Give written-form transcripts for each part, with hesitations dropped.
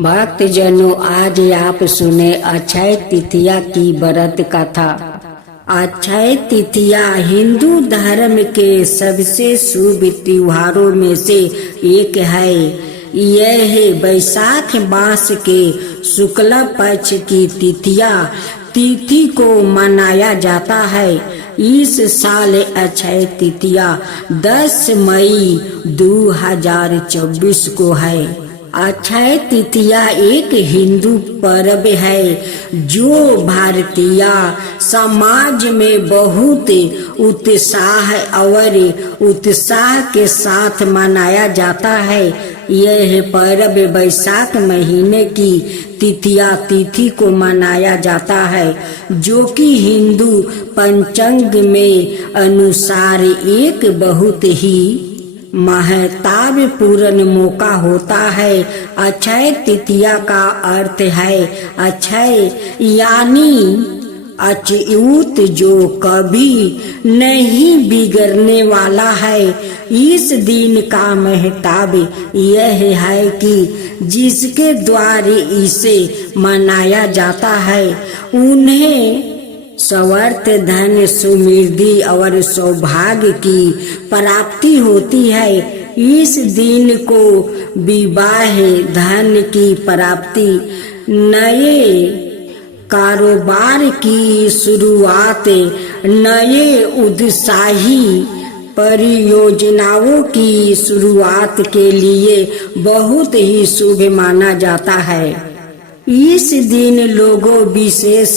भक्तजनों, आज आप सुने अक्षय तृतीया की व्रत कथा। अक्षय तृतीया हिंदू धर्म के सबसे शुभ त्योहारों में से एक है। यह वैशाख मास के शुक्ल पक्ष की तिथि को मनाया जाता है। इस साल अक्षय तृतीया 10 मई 2024 को है। अक्षय तृतीया एक हिंदू पर्व है जो भारतीय समाज में बहुत उत्साह के साथ मनाया जाता है। यह पर्व वैशाख महीने की तिथि को मनाया जाता है, जो कि हिंदू पंचांग में अनुसार एक बहुत ही महत्वपूर्ण मौका होता है। अक्षय तृतीया का अर्थ है अक्षय, यानी अछूत, जो कभी नहीं बिगड़ने वाला है। इस दिन का महत्व यह है कि जिसके द्वारा इसे मनाया जाता है उन्हें सर्वथ धन, समृद्धि और सौभाग्य की प्राप्ति होती है। इस दिन को विवाह, धन की प्राप्ति, नए कारोबार की शुरुआत, नए उत्साही परियोजनाओं की शुरुआत के लिए बहुत ही शुभ माना जाता है। इस दिन लोगों विशेष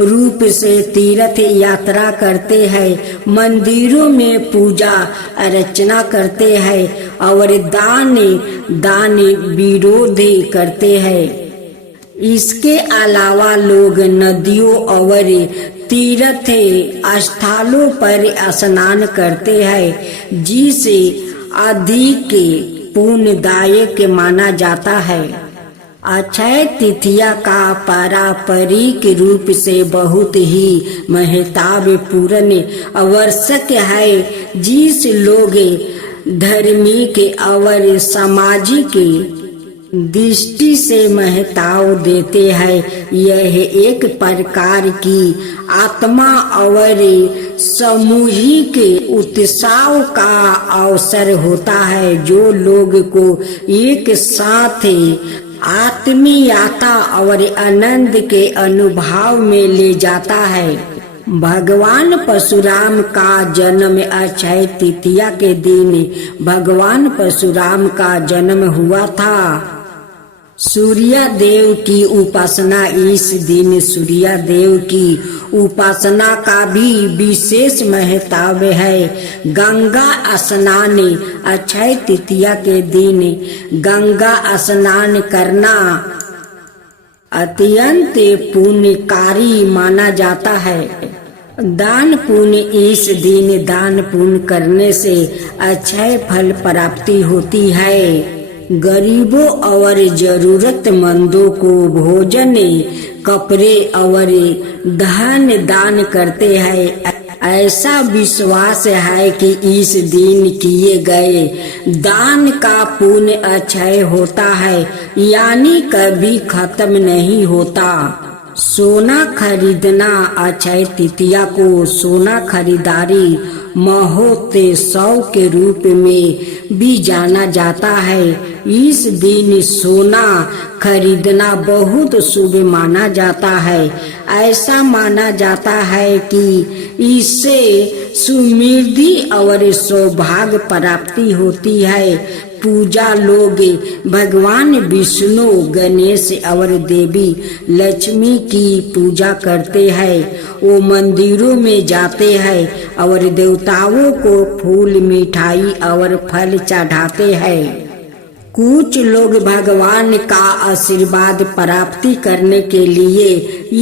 रूप से तीर्थ यात्रा करते हैं, मंदिरों में पूजा अर्चना करते हैं और दान विरोध करते हैं। इसके अलावा लोग नदियों और तीर्थ स्थलों पर स्नान करते हैं, जिसे अधिक पुण्यदायक माना जाता है। अक्षय तृतीया का पारंपरिक रूप से बहुत ही महत्वपूर्ण आवश्यक है, जिस लोग धार्मिक और सामाजिक दृष्टि से महत्व देते हैं। यह एक प्रकार की आत्मा और सामूहिक उत्सव का अवसर होता है, जो लोग को एक साथ आत्मीयता और आनंद के अनुभव में ले जाता है। भगवान परशुराम का जन्म अक्षय तृतीया के दिन भगवान परशुराम का जन्म हुआ था। सूर्य देव की उपासना, इस दिन सूर्य देव की उपासना का भी विशेष महत्व है। गंगा स्नान, अक्षय तृतीया के दिन गंगा स्नान करना अत्यंत पुण्यकारी माना जाता है। दान पुण्य, इस दिन दान पुण्य करने से अक्षय फल प्राप्ति होती है। गरीबों और जरूरतमंदों को भोजन, कपड़े और धन दान करते हैं। ऐसा विश्वास है कि इस दिन किए गए दान का पुण्य अक्षय होता है, यानी कभी खत्म नहीं होता। सोना खरीदना, अक्षय तृतीया को सोना खरीदारी महोत्सव के रूप में भी जाना जाता है। इस दिन सोना खरीदना बहुत शुभ माना जाता है। ऐसा माना जाता है कि इससे समृद्धि और सौभाग्य प्राप्ति होती है। पूजा लोग भगवान विष्णु, गणेश और देवी लक्ष्मी की पूजा करते हैं। वो मंदिरों में जाते हैं और देवताओं को फूल, मिठाई और फल चढ़ाते हैं। कुछ लोग भगवान का आशीर्वाद प्राप्ति करने के लिए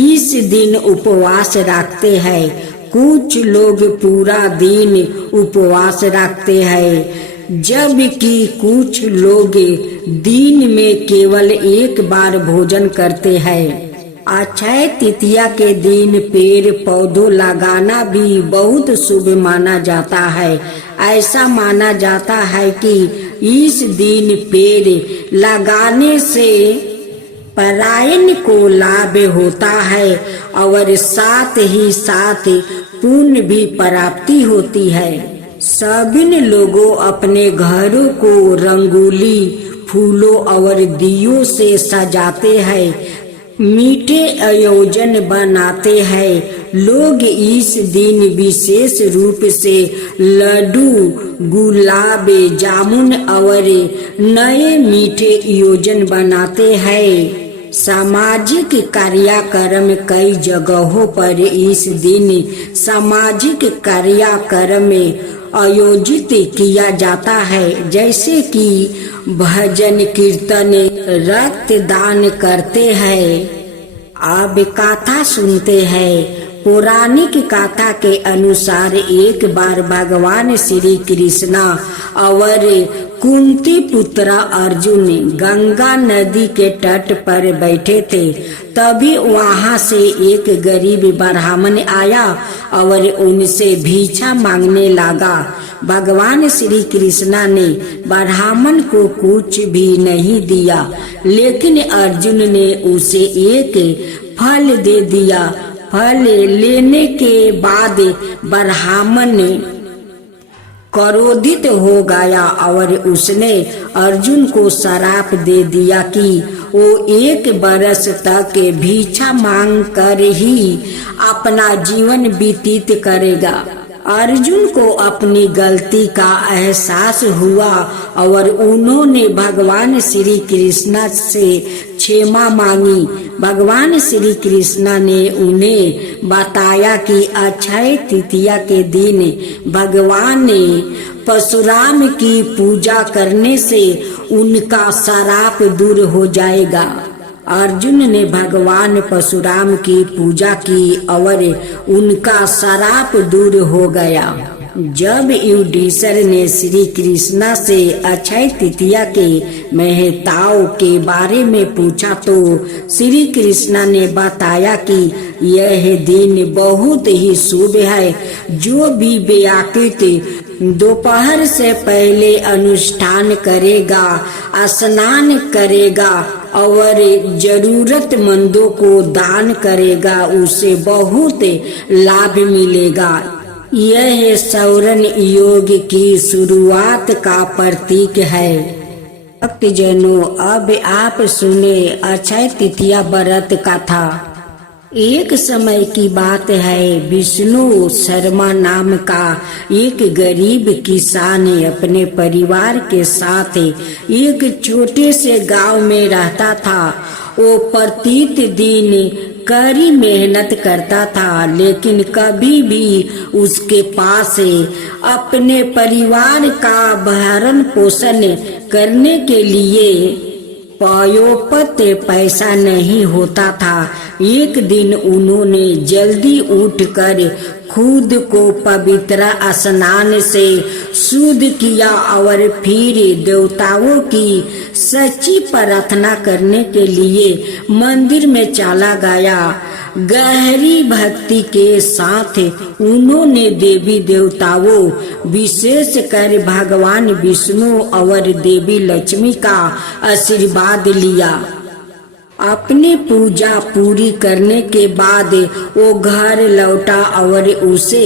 इस दिन उपवास रखते हैं। कुछ लोग पूरा दिन उपवास रखते हैं, जबकि कुछ लोग दिन में केवल एक बार भोजन करते हैं। अक्षय तृतीया के दिन पेड़ पौधों लगाना भी बहुत शुभ माना जाता है। ऐसा माना जाता है कि इस दिन पेड़ लगाने से परायण को लाभ होता है और साथ ही साथ पुण्य भी प्राप्ति होती है। सभी लोगों अपने घरों को रंगोली, फूलों और दियों से सजाते हैं, मीठे आयोजन बनाते हैं। लोग इस दिन विशेष रूप से लड्डू, गुलाब जामुन और नए मीठे आयोजन बनाते हैं। सामाजिक कार्यक्रम कई जगहों पर इस दिन सामाजिक कार्यक्रम आयोजित किया जाता है, जैसे कि भजन कीर्तन, रक्तदान करते हैं। अब कथा सुनते हैं। पौराणिक कथा के अनुसार एक बार भगवान श्री कृष्णा और कुंती पुत्र अर्जुन गंगा नदी के तट पर बैठे थे। तभी वहां से एक गरीब ब्राह्मण आया और उनसे भिक्षा मांगने लगा। भगवान श्री कृष्णा ने ब्राह्मण को कुछ भी नहीं दिया, लेकिन अर्जुन ने उसे एक फल दे दिया। फल लेने के बाद ब्राह्मण क्रोधित हो गया और उसने अर्जुन को श्राप दे दिया कि वो 1 बरस तक भिक्षा मांग कर ही अपना जीवन व्यतीत करेगा। अर्जुन को अपनी गलती का एहसास हुआ और उन्होंने भगवान श्री कृष्ण से क्षमा मांगी। भगवान श्री कृष्ण ने उन्हें बताया कि अक्षय तृतीया के दिन भगवान परशुराम की पूजा करने से उनका श्राप दूर हो जाएगा। अर्जुन ने भगवान परशुराम की पूजा की और उनका श्राप दूर हो गया। जब युधिष्ठिर ने श्री कृष्ण से अक्षय तृतीया के महत्व के बारे में पूछा तो श्री कृष्ण ने बताया कि यह दिन बहुत ही शुभ है। जो भी व्याकृत दोपहर से पहले अनुष्ठान करेगा, स्नान करेगा और जरूरतमंदों को दान करेगा, उसे बहुत लाभ मिलेगा। यह सौरण योग की शुरुआत का प्रतीक है। भक्तजनों, अब आप सुने अक्षय तृतीया व्रत कथा। एक समय की बात है, विष्णु शर्मा नाम का एक गरीब किसान अपने परिवार के साथ एक छोटे से गांव में रहता था। वो प्रतित दिन कड़ी मेहनत करता था, लेकिन कभी भी उसके पास अपने परिवार का भरण पोषण करने के लिए पर्याप्त पैसा नहीं होता था। एक दिन उन्होंने जल्दी उठकर खुद को पवित्र स्नान से शुद्ध किया और फिर देवताओं की सच्ची प्रार्थना करने के लिए मंदिर में चला गया। गहरी भक्ति के साथ उन्होंने देवी देवताओं, विशेषकर भगवान विष्णु और देवी लक्ष्मी का आशीर्वाद लिया। अपनी पूजा पूरी करने के बाद वो घर लौटा और उसे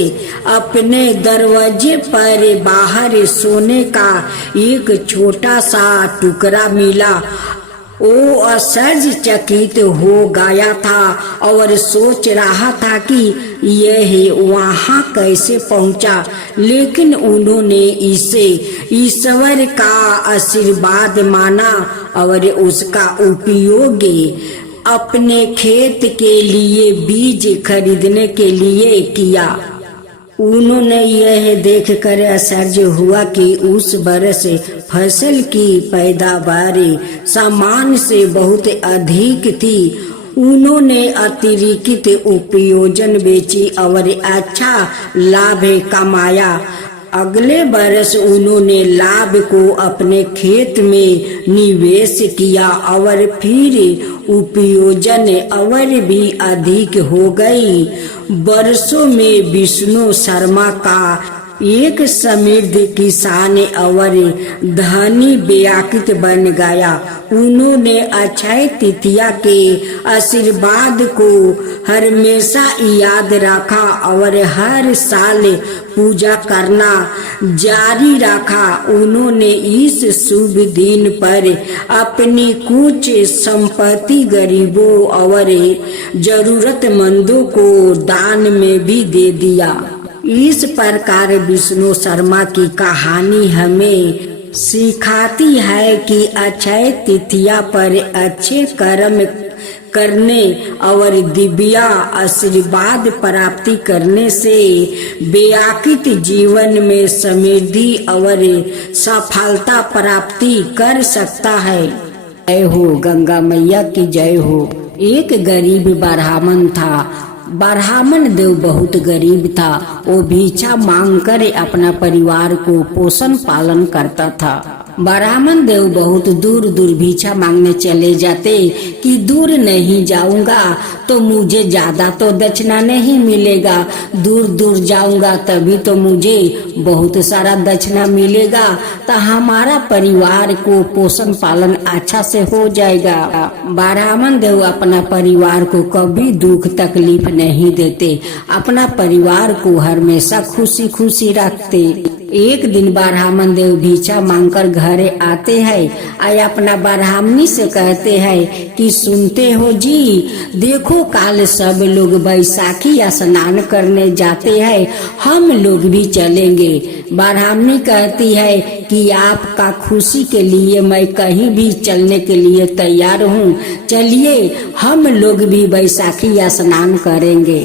अपने दरवाजे पर बाहर सोने का एक छोटा सा टुकड़ा मिला। वो आश्चर्यचकित हो गया था और सोच रहा था कि यह वहाँ कैसे पहुँचा, लेकिन उन्होंने इसे ईश्वर का आशीर्वाद माना और उसका उपयोग अपने खेत के लिए बीज खरीदने के लिए किया। उन्होंने यह देखकर आश्चर्य हुआ कि उस वर्ष फसल की पैदावार सामान्य से बहुत अधिक थी। उन्होंने अतिरिक्त उपयोजन बेची और अच्छा लाभ कमाया। अगले वर्ष उन्होंने लाभ को अपने खेत में निवेश किया और फिर उपयोजन और भी अधिक हो गई। वर्षों में विष्णु शर्मा का एक समृद्ध किसान और धनी व्याकृत बन गया। उन्होंने अक्षय तृतीया के आशीर्वाद को हमेशा याद रखा और हर साल पूजा करना जारी रखा। उन्होंने इस शुभ दिन पर अपनी कुछ संपत्ति गरीबों और जरूरतमंदों को दान में भी दे दिया। इस प्रकार विष्णु शर्मा की कहानी हमें सिखाती है कि अक्षय तृतीया पर अच्छे कर्म करने और दिव्य आशीर्वाद प्राप्ति करने से व्याकृत जीवन में समृद्धि और सफलता प्राप्ति कर सकता है। जय हो गंगा मैया की जय हो। एक गरीब ब्राह्मण था। ब्राह्मण देव बहुत गरीब था। वो भिक्षा मांगकर अपना परिवार को पोषण पालन करता था। ब्राह्मण देव बहुत दूर दूर भिक्षा मांगने चले जाते कि दूर नहीं जाऊंगा तो मुझे ज्यादा तो दक्षिणा नहीं मिलेगा, दूर दूर जाऊंगा तभी तो मुझे बहुत सारा दक्षिणा मिलेगा, तो हमारा परिवार को पोषण पालन अच्छा से हो जाएगा। ब्राह्मण देव अपना परिवार को कभी दुख तकलीफ नहीं देते, अपना परिवार को हमेशा खुशी खुशी रखते। एक दिन ब्राह्मण देव भिक्षा मांगकर घरे आते हैं और अपना ब्राह्मणी से कहते हैं कि सुनते हो जी, देखो काल सब लोग बैसाखी स्नान करने जाते हैं, हम लोग भी चलेंगे। ब्राह्मणी कहती है कि आपका खुशी के लिए मैं कहीं भी चलने के लिए तैयार हूँ, चलिए हम लोग भी बैसाखी स्नान करेंगे।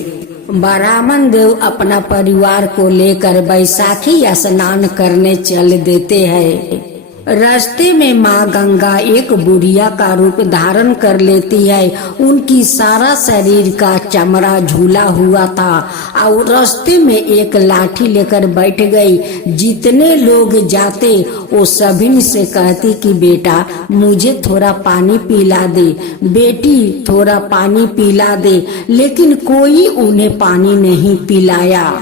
ब्राह्मण देव अपना परिवार को लेकर बैसाखी स्नान करने चल देते हैं। रास्ते में माँ गंगा एक बुढ़िया का रूप धारण कर लेती है। उनकी सारा शरीर का चमड़ा झूला हुआ था और रास्ते में एक लाठी लेकर बैठ गई। जितने लोग जाते वो सभी से कहती कि बेटा मुझे थोड़ा पानी पिला दे, बेटी थोड़ा पानी पिला दे, लेकिन कोई उन्हें पानी नहीं पिलाया।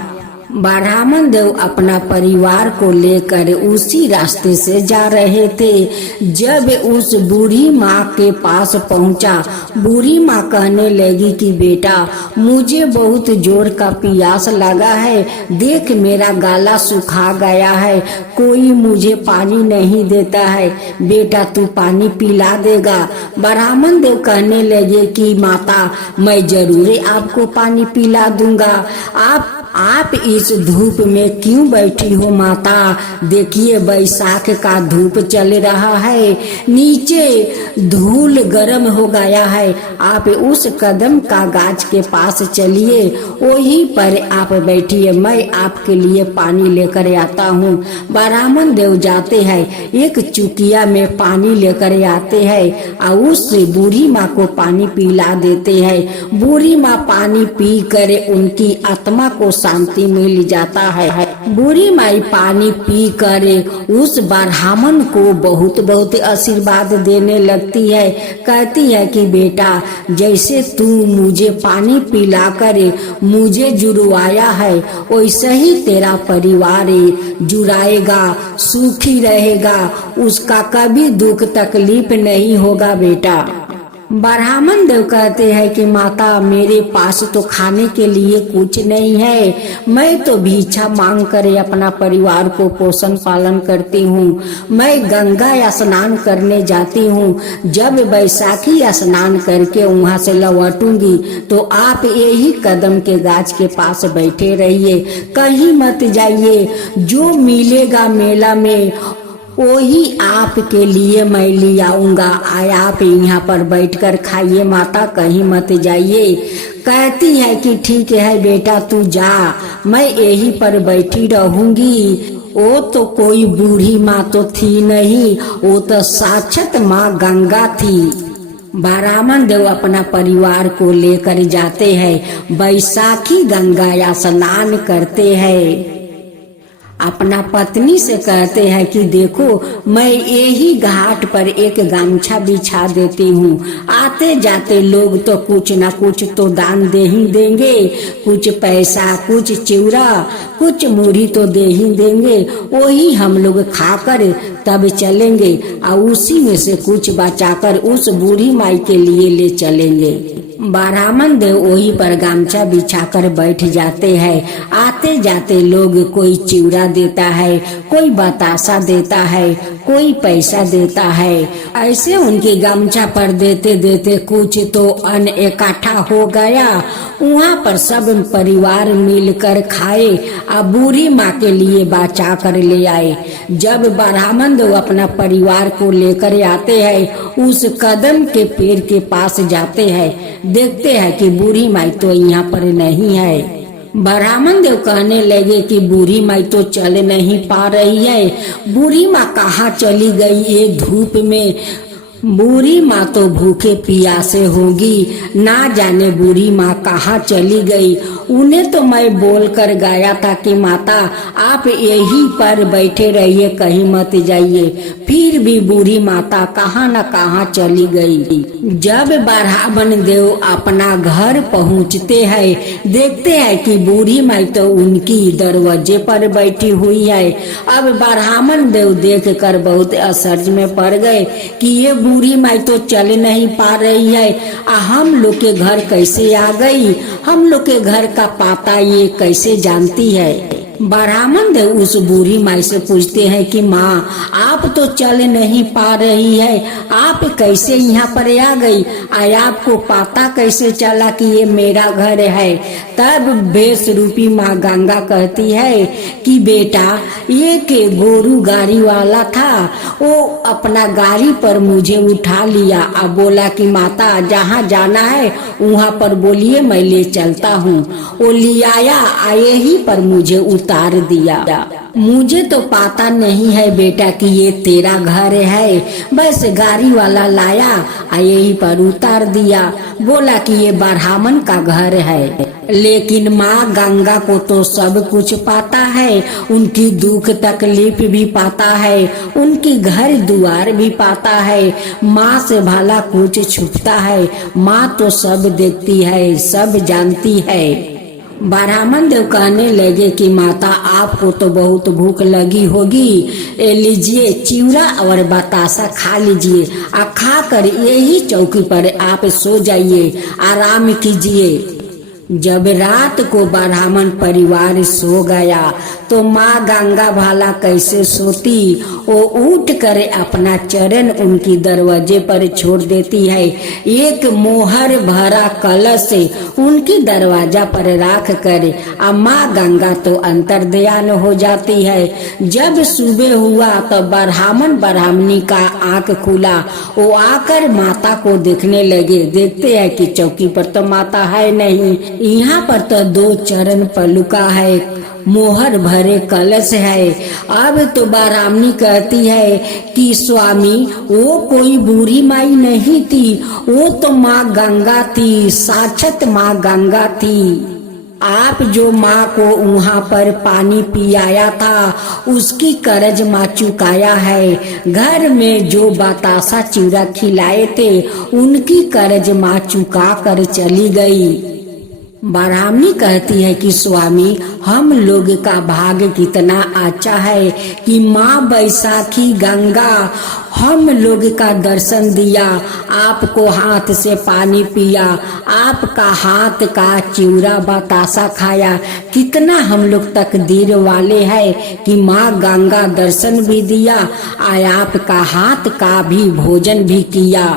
ब्राह्मण देव अपना परिवार को लेकर उसी रास्ते से जा रहे थे। जब उस बूढ़ी माँ के पास पहुँचा, बूढ़ी माँ कहने लगी कि बेटा मुझे बहुत जोर का प्यास लगा है, देख मेरा गला सूखा गया है, कोई मुझे पानी नहीं देता है, बेटा तू पानी पिला देगा। ब्राह्मण देव कहने लगे कि माता मैं जरूर आपको पानी पिला दूंगा। आप इस धूप में क्यों बैठी हो माता? देखिए बैसाख का धूप चल रहा है, नीचे धूल गर्म हो गया है, आप उस कदम का गाछ के पास चलिए, वहीं पर आप बैठिए, मैं आपके लिए पानी लेकर आता हूँ। ब्राह्मण देव जाते हैं, एक चुकिया में पानी लेकर आते हैं और उस बूढ़ी माँ को पानी पिला देते हैं। बूढ़ी माँ पानी पी कर उनकी आत्मा को शांति मिल जाता है। बूढ़ी माई पानी पी कर उस ब्राह्मण को बहुत बहुत आशीर्वाद देने लगती है। कहती है कि बेटा जैसे तू मुझे पानी पिलाकर मुझे जुड़वाया है, वैसे ही तेरा परिवार जुड़ाएगा, सुखी रहेगा, उसका कभी दुख तकलीफ नहीं होगा बेटा। ब्राह्मण देव कहते हैं कि माता मेरे पास तो खाने के लिए कुछ नहीं है, मैं तो भिक्षा मांग कर अपना परिवार को पोषण पालन करती हूँ। मैं गंगा स्नान करने जाती हूँ, जब बैसाखी स्नान करके वहाँ से लौटूंगी तो आप यही कदम के गाछ के पास बैठे रहिए, कहीं मत जाइए, जो मिलेगा मेला में वही आपके लिए मैं ले आऊंगा, आप यहाँ पर बैठकर खाइए माता, कहीं मत जाइए। कहती है कि ठीक है बेटा तू जा, मैं यहीं पर बैठी रहूंगी। वो तो कोई बूढ़ी माँ तो थी नहीं, वो तो साक्षात माँ गंगा थी। ब्राह्मण देव अपना परिवार को लेकर जाते हैं, बैसाखी गंगा स्नान करते हैं। अपना पत्नी से कहते हैं कि देखो मैं यही घाट पर एक गमछा बिछा देती हूँ, आते जाते लोग तो कुछ ना कुछ तो दान दे ही देंगे, कुछ पैसा, कुछ चिवड़ा, कुछ मूढ़ी तो दे ही देंगे, वही हम लोग खाकर तब चलेंगे और उसी में से कुछ बचाकर उस बूढ़ी माई के लिए ले चलेंगे। ब्राह्मण देव वही पर गामछा बिछाकर बैठ जाते हैं। आते जाते लोग कोई चिवड़ा देता है, कोई बतासा देता है, कोई पैसा देता है। ऐसे उनके गामछा पर देते देते कुछ तो अन्न इकट्ठा हो गया। वहाँ पर सब परिवार मिलकर खाए और बूढ़ी माँ के लिए बचा कर ले आए। जब ब्राह्मण देव अपना परिवार को लेकर आते हैं, उस कदम के पेड़ के पास जाते हैं, देखते हैं कि बूढ़ी माई तो यहाँ पर नहीं है। ब्राह्मण देव कहने लगे कि बूढ़ी माई तो चल नहीं पा रही है, बूढ़ी माँ कहाँ चली गई ये धूप में? बूढ़ी माँ तो भूखे प्यासे होगी, ना जाने बूढ़ी माँ कहाँ चली गई। उन्हें तो मैं बोल कर गया था कि माता आप यहीं पर बैठे रहिए, कहीं मत जाइए, फिर भी बूढ़ी माता कहाँ न कहाँ चली गई। जब ब्राह्मण देव अपना घर पहुँचते हैं, देखते हैं कि बूढ़ी माई तो उनकी दरवाजे पर बैठी हुई है। अब ब्राह्मण देव देख कर बहुत आश्चर्य में पड़ गए कि ये बूढ़ी माई तो चल नहीं पा रही है, हम लोग के घर कैसे आ गई, हम लोग के घर का पता ये कैसे जानती है। ब्राह्मण देव उस बूढ़ी माई से पूछते हैं कि माँ आप तो चल नहीं पा रही है, आप कैसे यहाँ पर आ गई, आपको पता कैसे चला कि ये मेरा घर है? तब बेस रूपी माँ गंगा कहती है कि बेटा ये के गोरू गाड़ी वाला था, वो अपना गाड़ी पर मुझे उठा लिया और बोला कि माता जहाँ जाना है वहाँ पर बोलिए मैं ले चलता हूँ। वो लियाया यही पर मुझे उतार दिया। मुझे तो पता नहीं है बेटा कि ये तेरा घर है, बस गाड़ी वाला लाया यही पर उतार दिया, बोला कि ये ब्राह्मण का घर है। लेकिन माँ गंगा को तो सब कुछ पता है, उनकी दुख तकलीफ भी पता है, उनकी घर दुआर भी पता है। माँ से भला कुछ छुपता है? माँ तो सब देखती है, सब जानती है। ब्राह्मण देव कहने लगे कि माता आपको तो बहुत भूख लगी होगी, लीजिए चिवड़ा और बतासा खा लीजिए, खा कर यही चौकी पर आप सो जाइए, आराम कीजिए। जब रात को ब्राह्मण परिवार सो गया तो माँ गंगा भाला कैसे सोती, वो उठ कर अपना चरण उनकी दरवाजे पर छोड़ देती है। एक मोहर भरा कलश उनकी दरवाजा पर रख कर माँ गंगा तो अंतर्ध्यान हो जाती है। जब सुबह हुआ तो ब्राह्मण ब्राह्मणी का आंख खुला, वो आकर माता को देखने लगे। देखते हैं कि चौकी पर तो माता है नहीं, यहाँ पर तो दो चरण पलुका है, मोहर भरे कलश है। अब तो ब्राह्मणी कहती है कि स्वामी वो कोई बूढ़ी माई नहीं थी, वो तो माँ गंगा थी, साक्षात माँ गंगा थी। आप जो माँ को वहाँ पर पानी पियाया था उसकी कर्ज माँ चुकाया है, घर में जो बतासा चिवड़ा खिलाए थे उनकी कर्ज माँ चुका कर चली गई। ब्राह्मणी कहती है कि स्वामी हम लोग का भाग्य कितना अच्छा है कि माँ बैसाखी गंगा हम लोग का दर्शन दिया, आपको हाथ से पानी पिया, आपका हाथ का चिवड़ा बतासा खाया। कितना हम लोग तकदीर वाले हैं कि माँ गंगा दर्शन भी दिया और आपका हाथ का भी भोजन भी किया।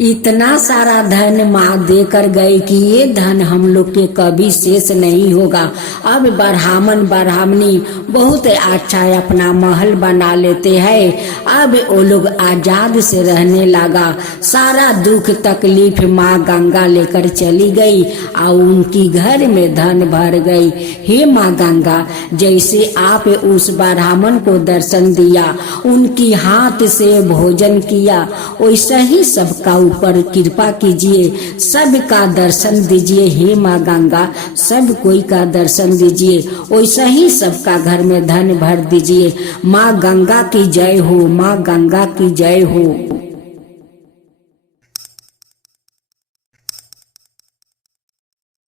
इतना सारा धन माँ देकर गए कि ये धन हम लोग के कभी शेष नहीं होगा। अब ब्राह्मण ब्राह्मणी बहुत अच्छा अपना महल बना लेते हैं। अब वो लोग आजाद से रहने लगा। सारा दुख तकलीफ माँ गंगा लेकर चली गई और उनकी घर में धन भर गई। हे माँ गंगा, जैसे आप उस ब्राह्मण को दर्शन दिया, उनकी हाथ से भोजन किया, वैसा ही सबका ऊपर कृपा कीजिए, सबका दर्शन दीजिए। हे माँ गंगा, सब कोई का दर्शन दीजिए, वैसा ही सबका घर में धन भर दीजिए। माँ गंगा की जय हो, माँ गंगा की जय हो।